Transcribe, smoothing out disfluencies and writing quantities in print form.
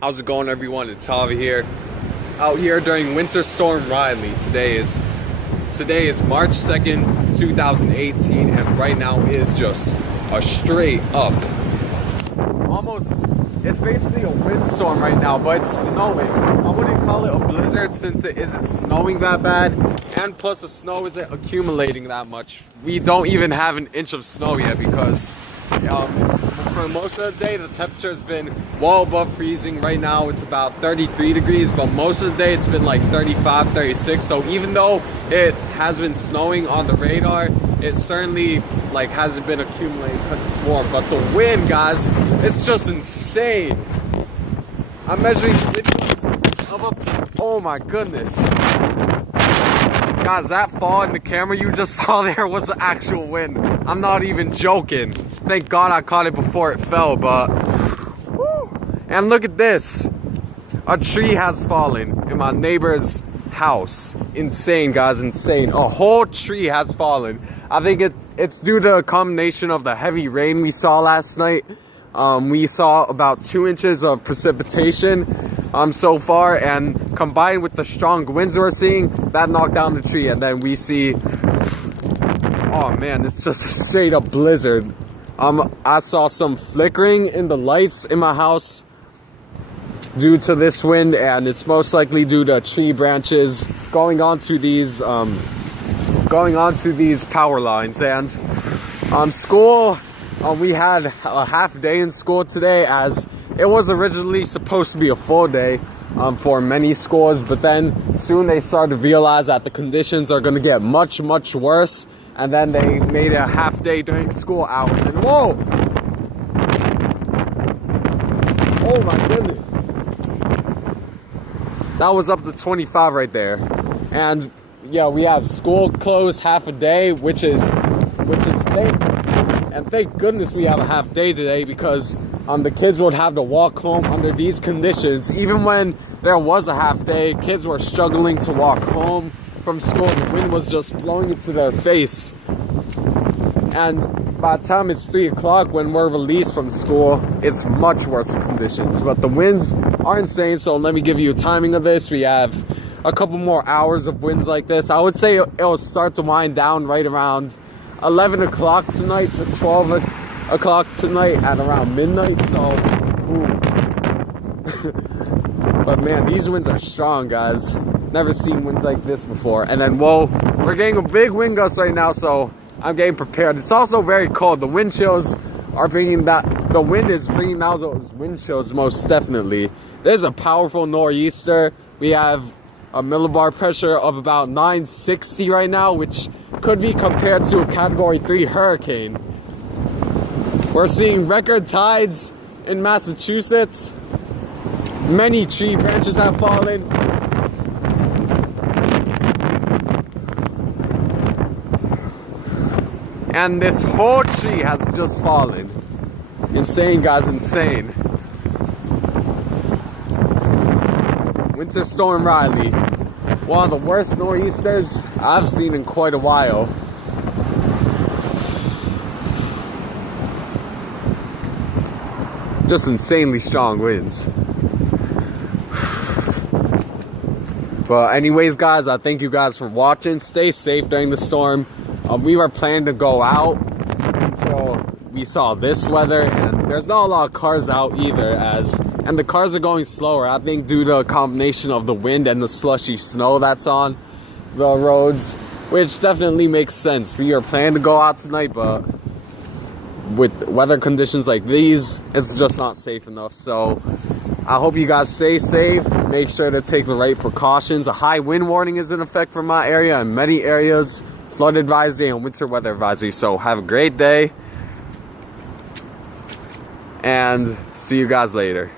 How's it going, everyone? It's Javi here. Out here during Winter Storm Riley. Today is March 2nd, 2018, and right now is just a straight up, almost, it's basically a windstorm right now, but it's snowing. I wouldn't call it a blizzard since it isn't snowing that bad, and plus the snow isn't accumulating that much. We don't even have an inch of snow yet because for most of the day the temperature has been well above freezing. Right now it's about 33 degrees, but most of the day it's been like 35, 36. So even though it has been snowing on the radar, it certainly like hasn't been accumulating because it's warm. But the wind, guys, it's just insane. I'm measuring winds of up to, oh my goodness. Guys, that fall in the camera you just saw there was the actual wind. I'm not even joking. Thank God I caught it before it fell, but whew. And look at this. A tree has fallen in my neighbor's house. Insane, guys, insane. A whole tree has fallen. I think it's due to a combination of the heavy rain we saw last night. We saw about 2 inches of precipitation so far, and combined with the strong winds we're seeing, that knocked down the tree. And then we see, oh man, it's just a straight up blizzard. I saw some flickering in the lights in my house due to this wind, and it's most likely due to tree branches going onto these power lines. And school, we had a half day in school today, as it was originally supposed to be a full day for many schools, but then soon they started to realize that the conditions are going to get much worse, and then they made a half day during school hours. And whoa, oh my goodness, that was up to 25 right there. And yeah, we have school closed half a day, which is thank goodness we have a half day today, because the kids would have to walk home under these conditions. Even when there was a half day, kids were struggling to walk home from school. The wind was just blowing into their face. And by the time it's 3 o'clock when we're released from school, it's much worse conditions. But the winds are insane. So let me give you a timing of this. We have a couple more hours of winds like this. I would say it'll start to wind down right around 11 o'clock tonight to 12 o'clock tonight at around midnight. So, but man, these winds are strong, guys. Never seen winds like this before. And then, whoa, we're getting a big wind gust right now, so I'm getting prepared. It's also very cold. The wind chills are bringing that. The wind is bringing out those wind chills, most definitely. There's a powerful nor'easter. We have a millibar pressure of about 960 right now, which could be compared to a Category 3 hurricane. We're seeing record tides in Massachusetts. Many tree branches have fallen. And this whole tree has just fallen. Insane, guys, insane. Winter Storm Riley. One of the worst nor'easters I've seen in quite a while. Just insanely strong winds. But anyways, guys, I thank you guys for watching. Stay safe during the storm. We were planning to go out until we saw this weather, and there's not a lot of cars out either, and the cars are going slower, I think due to a combination of the wind and the slushy snow that's on the roads, which definitely makes sense. We are planning to go out tonight, but with weather conditions like these, it's just not safe enough. So I hope you guys stay safe. Make sure to take the right precautions. A high wind warning is in effect for my area and many areas. Flood advisory and winter weather advisory. So have a great day, and see you guys later.